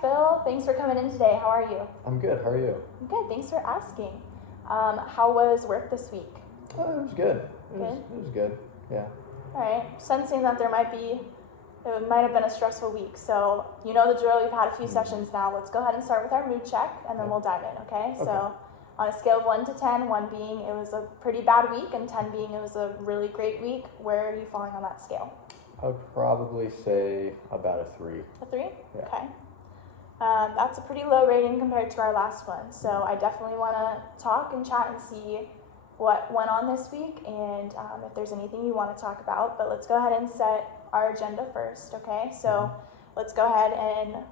Phil. Thanks for coming in today. How are you? I'm good. How are you? I'm good. Thanks for asking. How was work this week? Oh, it was good. It was good. Yeah. All right. Sensing that it might have been a stressful week. So you know the drill. You've had a few sessions now. Let's go ahead and start with our mood check, and then we'll dive in. Okay? So on a scale of 1 to 10, 1 being it was a pretty bad week, and 10 being it was a really great week, where are you falling on that scale? I would probably say about a 3. A 3? Yeah. Okay. That's a pretty low rating compared to our last one. So I definitely want to talk and chat and see what went on this week, and if there's anything you want to talk about. But let's go ahead and set our agenda first, okay? So let's go ahead and,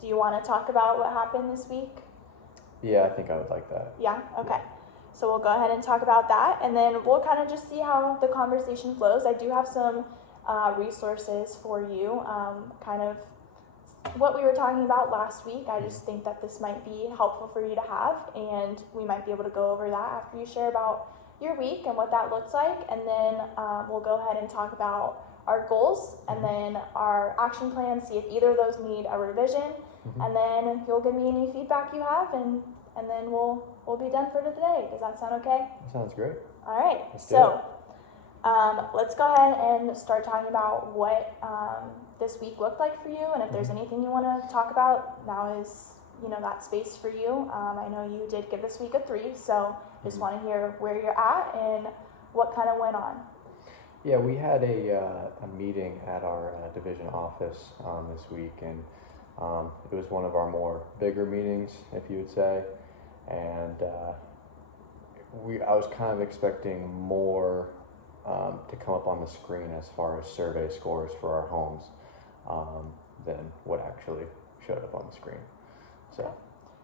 do you want to talk about what happened this week? Yeah, I think I would like that. Yeah? Okay. So we'll go ahead and talk about that, and then we'll kind of just see how the conversation flows. I do have some resources for you, kind of what we were talking about last week. I just think that this might be helpful for you to have, and we might be able to go over that after you share about your week and what that looks like, and then we'll go ahead and talk about our goals and then our action plan, see if either of those need a revision, and then you'll give me any feedback you have, and then we'll be done for today. Does that sound okay? Sounds great. All right. Let's do it. Let's go ahead and start talking about what this week looked like for you, and if there's anything you want to talk about, now is that space for you. I know you did give this week a 3, so just want to hear where you're at and what kind of went on. Yeah, we had a meeting at our division office this week, and it was one of our more bigger meetings, if you would say, and I was kind of expecting more to come up on the screen as far as survey scores for our homes than what actually showed up on the screen.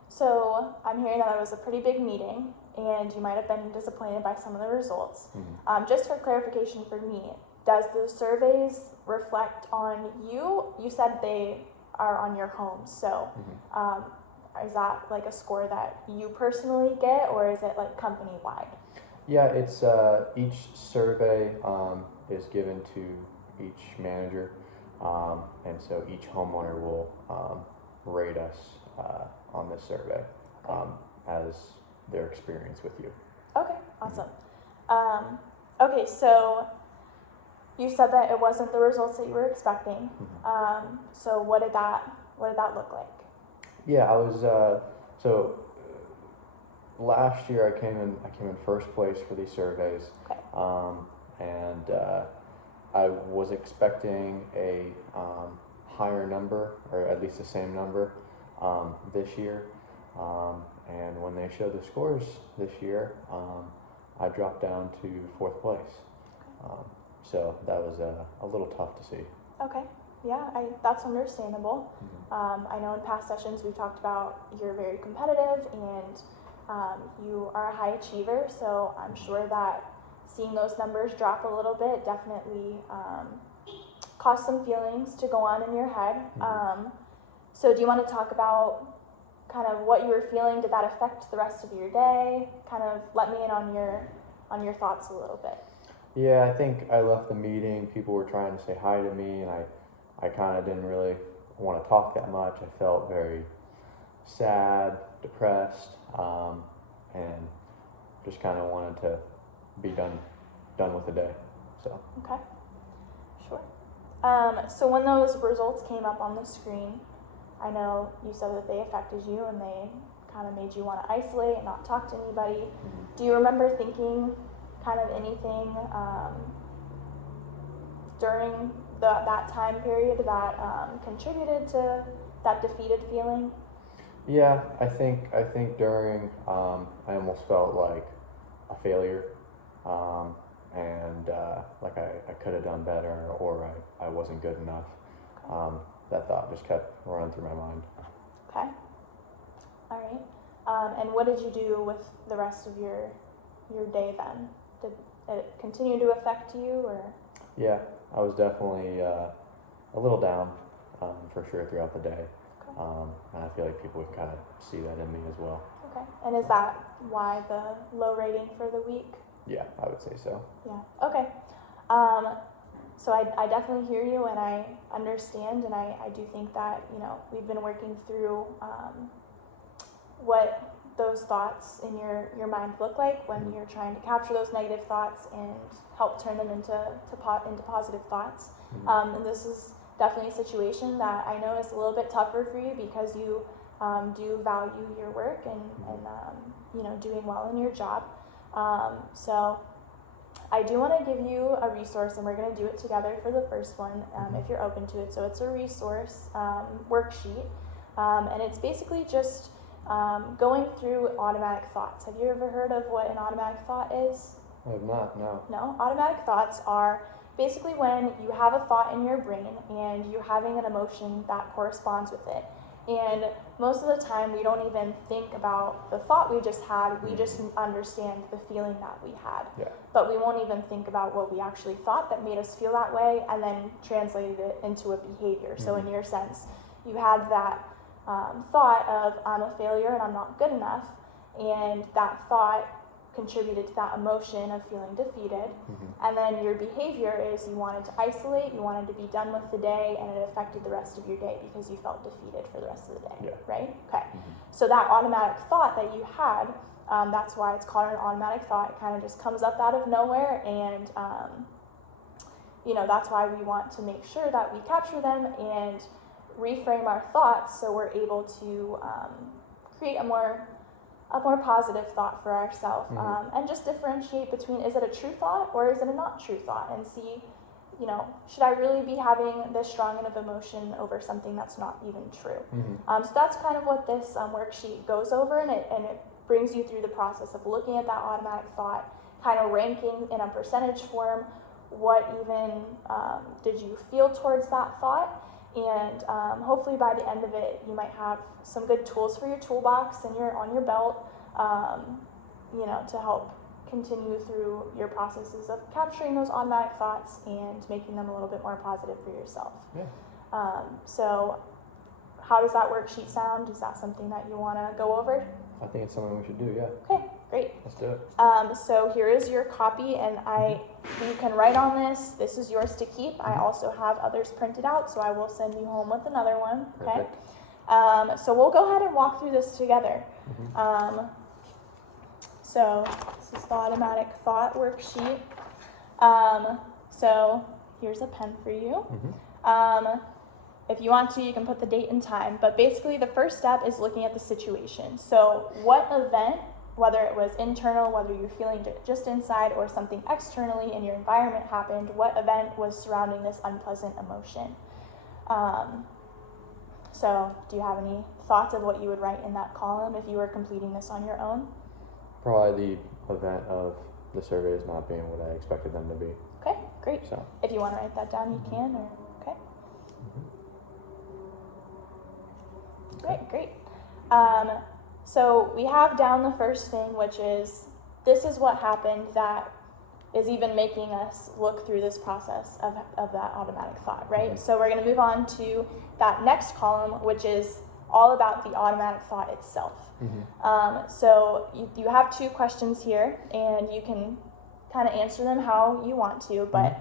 So I'm hearing that it was a pretty big meeting, and you might have been disappointed by some of the results. Just for clarification for me, does the surveys reflect on you? You said they are on your home, so is that like a score that you personally get, or is it like company-wide? Yeah, it's each survey is given to each manager, and so each homeowner will rate us on this survey as their experience with you. Okay, awesome. Okay, so you said that it wasn't the results that you were expecting. So what did that look like? Yeah, I was so. Last year I came in first place for these surveys, and I was expecting a higher number, or at least the same number, this year. And when they showed the scores this year, I dropped down to 4th place. So that was a little tough to see. Okay. Yeah, that's understandable. I know in past sessions we've talked about you're very competitive and you are a high achiever, so I'm sure that seeing those numbers drop a little bit definitely caused some feelings to go on in your head. So do you want to talk about kind of what you were feeling? Did that affect the rest of your day? Kind of let me in on your thoughts a little bit. Yeah, I think I left the meeting, people were trying to say hi to me, and I kind of didn't really want to talk that much. I felt very sad, depressed, and just kind of wanted to be done with the day. So. Okay, sure. So when those results came up on the screen, I know you said that they affected you and they kind of made you want to isolate and not talk to anybody. Do you remember thinking kind of anything during that time period that contributed to that defeated feeling? Yeah, I think during I almost felt like a failure, and like I could have done better, or I wasn't good enough. That thought just kept running through my mind. Okay. All right. And what did you do with the rest of your day then? Did it continue to affect you, or? Yeah, I was definitely a little down for sure throughout the day. And I feel like people would kind of see that in me as well. Okay. And is that why the low rating for the week? Yeah, I would say so. Yeah. Okay. So I definitely hear you, and I understand, and I do think that, we've been working through what those thoughts in your mind look like when you're trying to capture those negative thoughts and help turn them into positive thoughts. And this is definitely a situation that I know is a little bit tougher for you because you do value your work and doing well in your job. So I do want to give you a resource, and we're going to do it together for the first one if you're open to it. So it's a resource worksheet, and it's basically just going through automatic thoughts. Have you ever heard of what an automatic thought is? I have not, no. No? Automatic thoughts are basically when you have a thought in your brain and you're having an emotion that corresponds with it. And most of the time we don't even think about the thought we just had, we just understand the feeling that we had. Yeah. But we won't even think about what we actually thought that made us feel that way and then translated it into a behavior. So in your sense, you had that thought of I'm a failure and I'm not good enough, and that thought contributed to that emotion of feeling defeated. And then your behavior is you wanted to isolate, you wanted to be done with the day, and it affected the rest of your day because you felt defeated for the rest of the day, right? Okay. So that automatic thought that you had, that's why it's called an automatic thought. It kind of just comes up out of nowhere, and that's why we want to make sure that we capture them and reframe our thoughts so we're able to create a more positive thought for ourselves, and just differentiate between, is it a true thought or is it a not true thought, and see, should I really be having this strong of emotion over something that's not even true? So that's kind of what this worksheet goes over, and it brings you through the process of looking at that automatic thought, kind of ranking in a percentage form, what even did you feel towards that thought. And hopefully by the end of it, you might have some good tools for your toolbox and on your belt, to help continue through your processes of capturing those automatic thoughts and making them a little bit more positive for yourself. Yeah. So how does that worksheet sound? Is that something that you want to go over? I think it's something we should do, yeah. Okay, great. Let's do it. So here is your copy, and you can write on this. This is yours to keep. I also have others printed out, so I will send you home with another one. Okay. Perfect. So we'll go ahead and walk through this together. So this is the automatic thought worksheet. So here's a pen for you. If you want to, you can put the date and time, but basically the first step is looking at the situation. So what event, whether it was internal, whether you're feeling just inside, or something externally in your environment happened, what event was surrounding this unpleasant emotion? So do you have any thoughts of what you would write in that column if you were completing this on your own? Probably the event of the surveys not being what I expected them to be. Okay, great. So. If you want to write that down, you can, or okay. Great. So we have down the first thing, which is, this is what happened that is even making us look through this process of that automatic thought, right? So we're going to move on to that next column, which is all about the automatic thought itself. So you have two questions here, and you can kind of answer them how you want to, but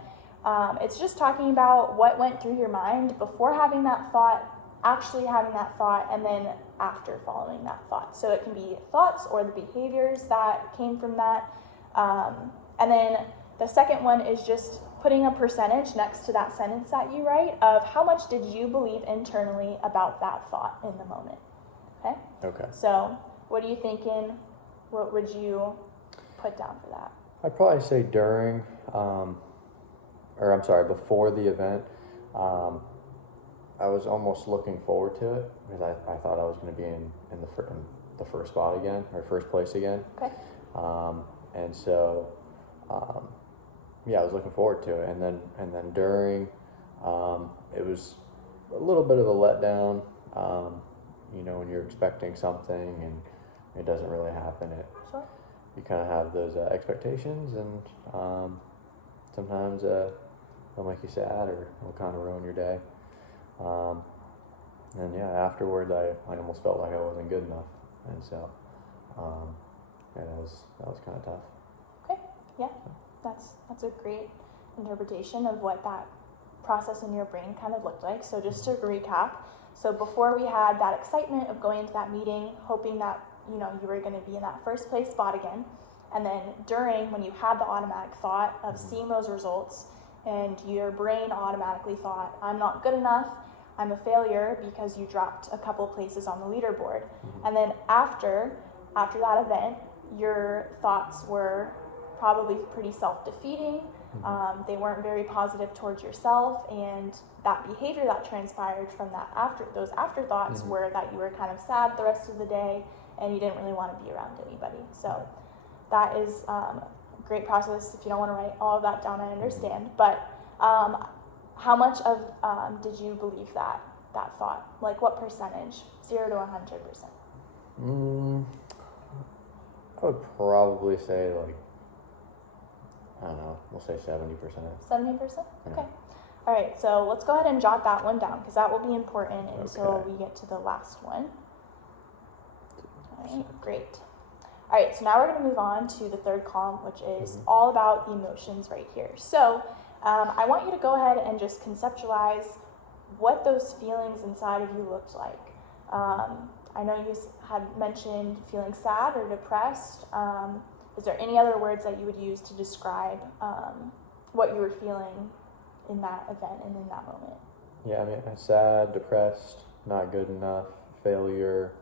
it's just talking about what went through your mind before having that thought, actually having that thought, and then after following that thought. So it can be thoughts or the behaviors that came from that. And then the second one is just putting a percentage next to that sentence that you write of how much did you believe internally about that thought in the moment. Okay? So what are you thinking? What would you put down for that? I'd probably say before the event, I was almost looking forward to it because I thought I was going to be in the first spot again, or first place again. Okay. And so, I was looking forward to it. And then during, it was a little bit of a letdown. When you're expecting something and it doesn't really happen, you kind of have those expectations, and sometimes they'll make you sad or they'll kind of ruin your day. Afterwards I almost felt like I wasn't good enough, and so that was kind of tough. Okay, yeah, that's a great interpretation of what that process in your brain kind of looked like. So just to recap, so before we had that excitement of going into that meeting, hoping that, you know, you were going to be in that first place spot again. And then during, when you had the automatic thought of seeing those results, and your brain automatically thought, I'm not good enough, I'm a failure, because you dropped a couple places on the leaderboard. And then after that event, your thoughts were probably pretty self-defeating. They weren't very positive towards yourself, and that behavior that transpired from that those afterthoughts were that you were kind of sad the rest of the day, and you didn't really want to be around anybody. So that is a great process. If you don't want to write all of that down, I understand. But how much of did you believe that thought? Like what percentage? 0 to 100%? I would probably say like, I don't know, we'll say 70%. 70%? Yeah. Okay. All right, so let's go ahead and jot that one down, because that will be important until Okay. we get to the last one. All right, great. All right, so now we're going to move on to the third column, which is all about the emotions right here. So I want you to go ahead and just conceptualize what those feelings inside of you looked like. I know you had mentioned feeling sad or depressed. Is there any other words that you would use to describe what you were feeling in that event and in that moment? Yeah, I mean, sad, depressed, not good enough, failure,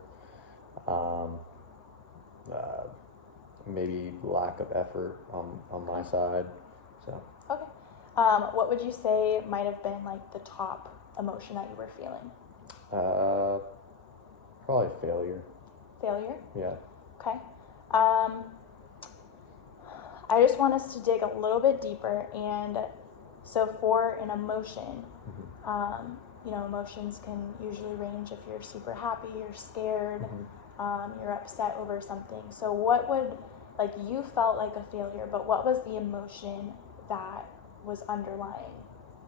maybe lack of effort on my side. So. Okay. What would you say might have been like the top emotion that you were feeling? Probably failure. Failure? Yeah. Okay. I just want us to dig a little bit deeper, and so for an emotion, you know, emotions can usually range if you're super happy, you're scared, you're upset over something. So what would, like, you felt like a failure, but what was the emotion that was underlying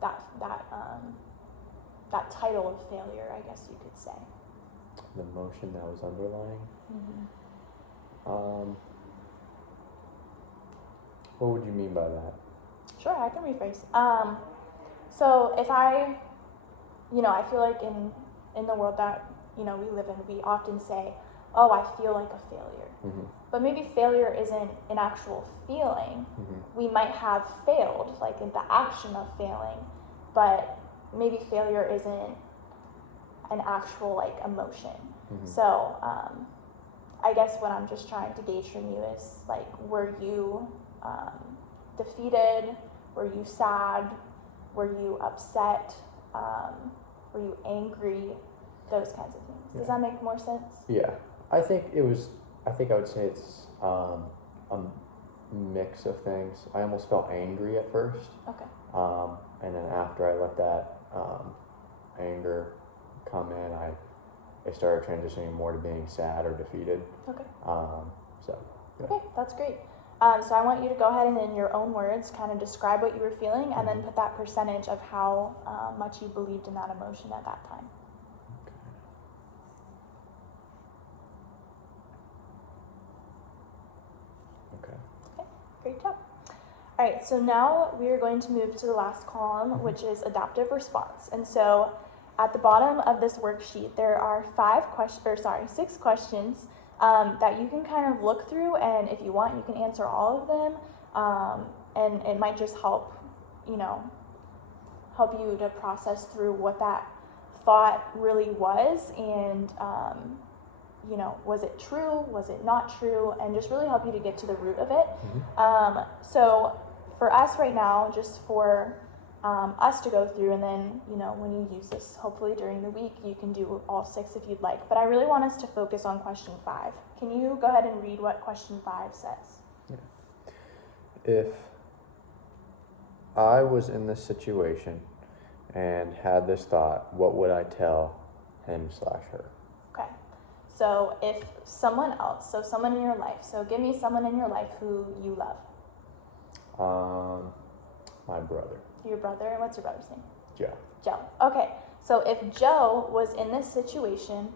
that title of failure, I guess you could say? The emotion that was underlying. What would you mean by that? Sure, I can rephrase. So if I feel like in the world that, you know, we live in, we often say, oh, I feel like a failure. But maybe failure isn't an actual feeling. We might have failed, like in the action of failing, but maybe failure isn't an actual like emotion. So I guess what I'm just trying to gauge from you is, like, were you defeated? Were you sad? Were you upset? Were you angry? Those kinds of things. Does that make more sense? Yeah, I think I would say it's a mix of things. I almost felt angry at first. Okay. And then after I let that anger come in, I started transitioning more to being sad or defeated. Okay. So. Yeah. Okay, that's great. So I want you to go ahead and, in your own words, kind of describe what you were feeling, and then put that percentage of how much you believed in that emotion at that time. Okay. Okay, great job. All right, so now we are going to move to the last column, which is adaptive response. And so at the bottom of this worksheet, there are 6 questions that you can kind of look through, and if you want, you can answer all of them, and it might just help you to process through what that thought really was, and was it true, was it not true, and just really help you to get to the root of it. So for us right now, just for us to go through, and then, when you use this, hopefully during the week, you can do all 6 if you'd like. But I really want us to focus on question 5. Can you go ahead and read what question 5 says? Yeah. If I was in this situation and had this thought, what would I tell him/her? Okay. So if someone else, so someone in your life, so give me someone in your life who you love. My brother. Your brother? What's your brother's name? Joe. Joe. Okay. So if Joe was in this situation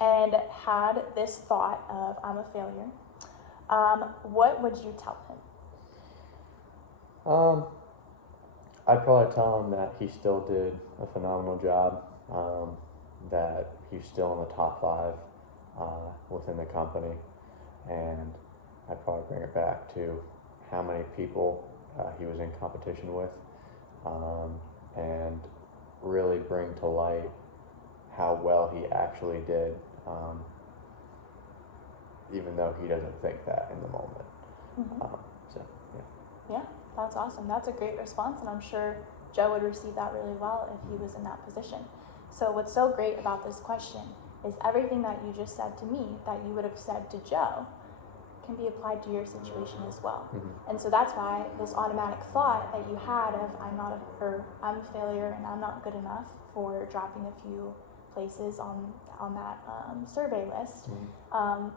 and had this thought of, I'm a failure, what would you tell him? I'd probably tell him that he still did a phenomenal job, that he's still in the top 5 within the company, and I'd probably bring it back to how many people he was in competition with, and really bring to light how well he actually did, even though he doesn't think that in the moment. Mm-hmm. So, Yeah, that's awesome. That's a great response, and I'm sure Joe would receive that really well if he was in that position. So what's so great about this question is everything that you just said to me that you would have said to Joe can be applied to your situation as well. Mm-hmm. And so that's why this automatic thought that you had of I'm a failure and I'm not good enough for dropping a few places on that survey list, Mm-hmm.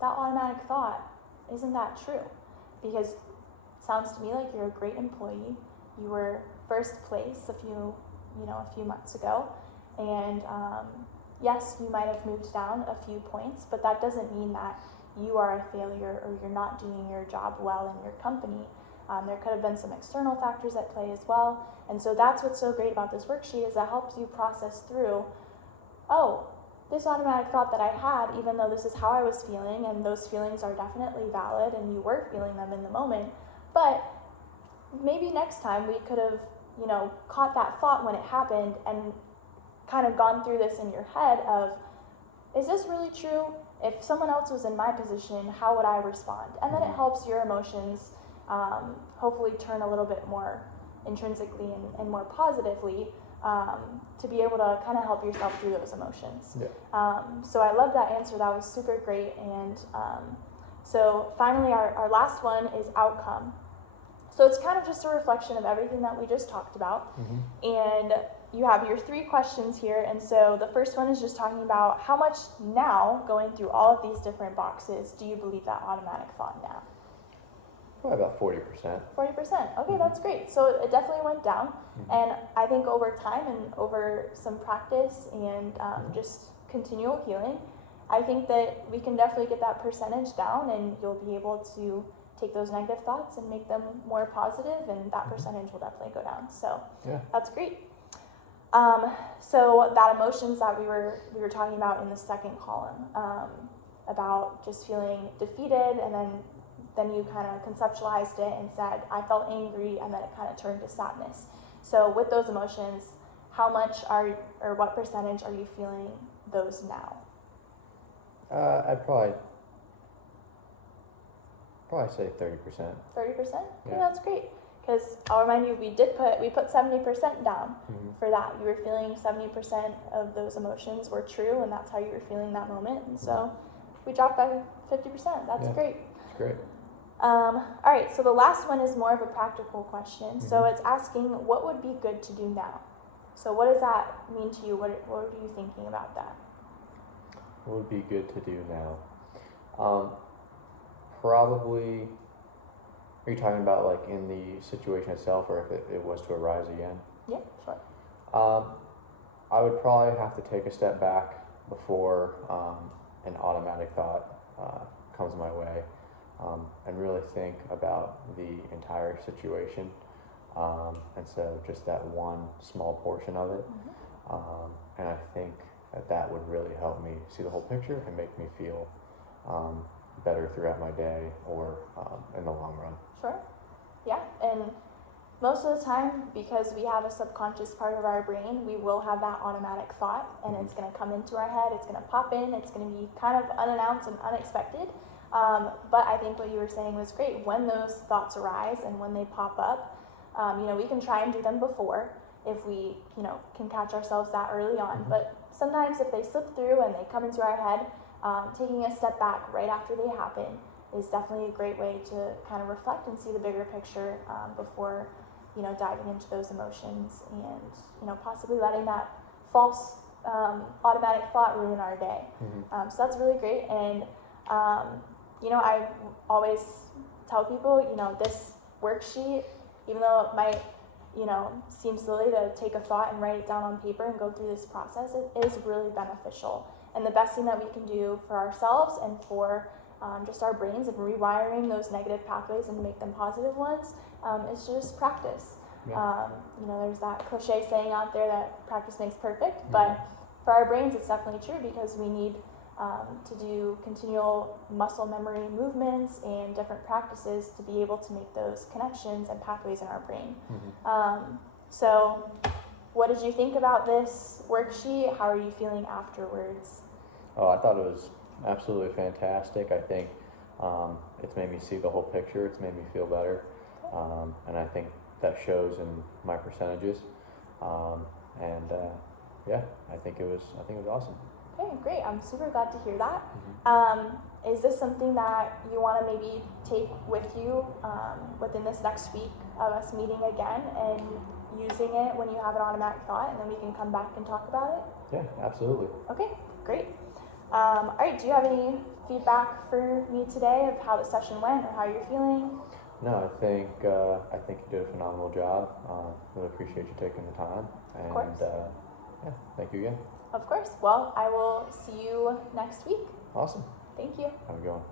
that automatic thought isn't that true, because it sounds to me like you're a great employee. You were first place a few months ago, and yes, you might have moved down a few points, but that doesn't mean that you are a failure or you're not doing your job well in your company. There could have been some external factors at play as well, and so that's what's so great about this worksheet is it helps you process through, oh, this automatic thought that I had, even though this is how I was feeling, and those feelings are definitely valid and you were feeling them in the moment, but maybe next time we could have, caught that thought when it happened and kind of gone through this in your head of, is this really true? If someone else was in my position, how would I respond? And then it helps your emotions hopefully turn a little bit more intrinsically and more positively, to be able to kind of help yourself through those emotions. Yeah. So I love that answer. That was super great. And so finally, our last one is outcome. So it's kind of just a reflection of everything that we just talked about. Mm-hmm. And you have your 3 questions here. And so the first one is just talking about how much now, going through all of these different boxes, do you believe that automatic thought now? Probably about 40%. 40%. Okay, Mhm. that's great. So it definitely went down. Mm-hmm. And I think over time and over some practice and just continual healing, I think that we can definitely get that percentage down, and you'll be able to take those negative thoughts and make them more positive, and that percentage will definitely go down. So Yeah. that's great. So that emotions that we were talking about in the second column, about just feeling defeated, and then you kind of conceptualized it and said, I felt angry, and then it kind of turned to sadness. So with those emotions, how much or what percentage are you feeling those now? I'd probably say 30%. 30%? Okay, Yeah. that's great. Because I'll remind you, we put 70% down Mm-hmm. for that. You were feeling 70% of those emotions were true, and that's how you were feeling that moment. And so we dropped by 50%. That's Yeah. great. It's great. All right, so the last one is more of a practical question. So Mhm. it's asking, what would be good to do now? So what does that mean to you? What are you thinking about that? What would be good to do now? Probably, are you talking about like in the situation itself, or if it was to arise again? Yeah, sure. I would probably have to take a step back before an automatic thought comes my way, and really think about the entire situation, instead of just that one small portion of it. Mm-hmm. And I think that would really help me see the whole picture and make me feel better throughout my day, or in the long run. Sure. Yeah, and most of the time, because we have a subconscious part of our brain, we will have that automatic thought, and it's going to come into our head, it's going to pop in, it's going to be kind of unannounced and unexpected. But I think what you were saying was great. When those thoughts arise and when they pop up, we can try and do them before if we, can catch ourselves that early on. But sometimes if they slip through and they come into our head, taking a step back right after they happen is definitely a great way to kind of reflect and see the bigger picture before, diving into those emotions and, possibly letting that false automatic thought ruin our day. Mm-hmm. So that's really great. And, I always tell people, this worksheet, even though it might, seem silly to take a thought and write it down on paper and go through this process, it is really beneficial. And the best thing that we can do for ourselves and for just our brains and rewiring those negative pathways and make them positive ones is to just practice. Yeah. You know, there's that cliche saying out there that practice makes perfect, but for our brains, it's definitely true because we need to do continual muscle memory movements and different practices to be able to make those connections and pathways in our brain. So, what did you think about this worksheet? How are you feeling afterwards? Oh, I thought it was absolutely fantastic. I think it's made me see the whole picture. It's made me feel better, and I think that shows in my percentages. Yeah, I think it was awesome. Okay, great. I'm super glad to hear that. Is this something that you want to maybe take with you within this next week of us meeting again and using it when you have an automatic thought, and then we can come back and talk about it? Yeah, absolutely. Okay, great. All right, do you have any feedback for me today of how the session went or how you're feeling? No, I think you did a phenomenal job. Really appreciate you taking the time. And, of course. Yeah, thank you again. Of course. Well, I will see you next week. Awesome. Thank you. Have a good one.